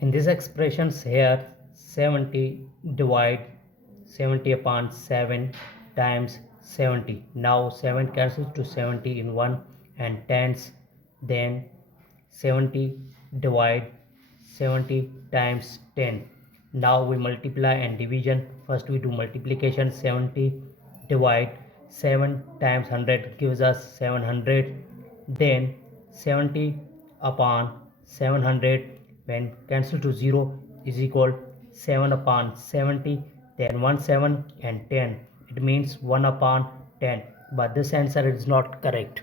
In this expressions here 70 divide 70 upon 7 times 70. Now 7 cancels to 70 in 1 and tens, then 70 divide 70 times 10. Now we multiply and division. First we do multiplication. 70 divide 7 times 100 gives us 700. Then 70 upon 700 when cancel to 0 is equal 7 upon 70, then 1 7 and 10. It means 1 upon 10. But this answer is not correct,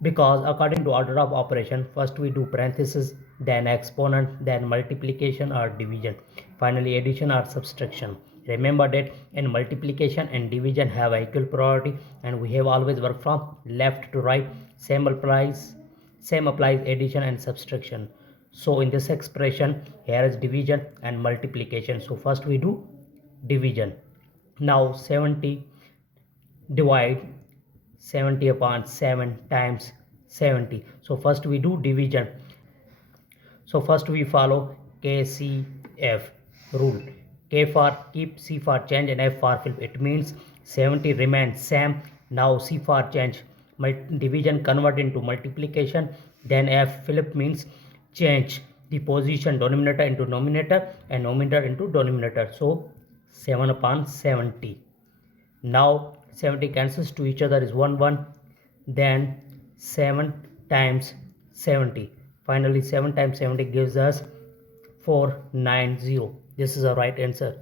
because according to order of operation, first we do parenthesis, then exponent, then multiplication or division, finally addition or subtraction. Remember that in multiplication and division have equal priority, and we have always worked from left to right. Same applies addition and subtraction. So in this expression here is division and multiplication. So first we do division. Now 70 divide 70 upon 7 times 70. So first we do division. So first we follow KCF rule. K for keep, C for change, and F for flip. It means 70 remains same. Now C for change, division convert into multiplication. Then F flip means change the position, denominator into numerator and numerator into denominator. So 7 upon 70. Now 70 cancels to each other is 1 1. Then 7 times 70. Finally 7 times 70 gives us 490. This is the right answer.